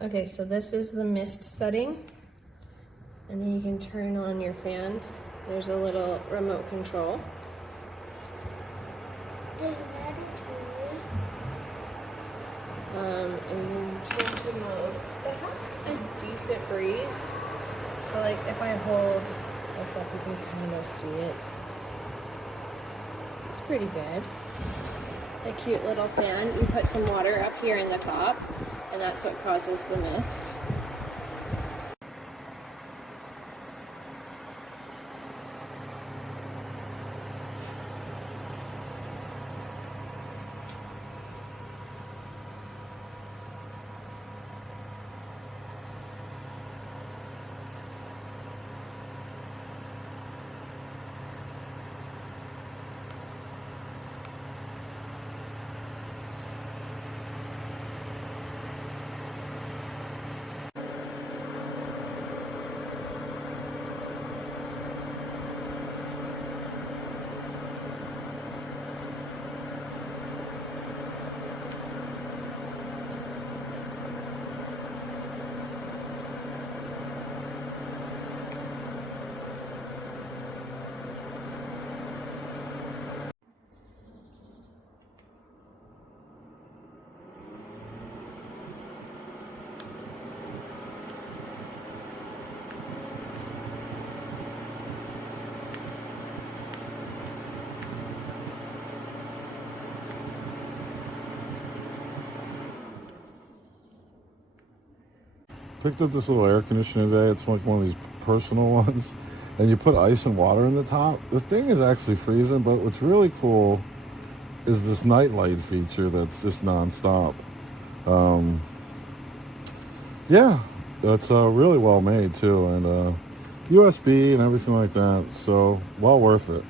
Okay, so this is the mist setting. And then you can turn on your fan. There's a little remote control. There's mandatory. And then change the mode. It has a decent breeze. So like if I hold this up, you can kind of see it. It's pretty good. A cute little fan. You put some water up here in the top, and that's what causes the mist. Picked up this little air conditioner today. It's like one of these personal ones. And you put ice and water in the top. The thing is actually freezing, but what's really cool is this night light feature that's just nonstop. Yeah, it's really well made too, and USB and everything like that. So well worth it.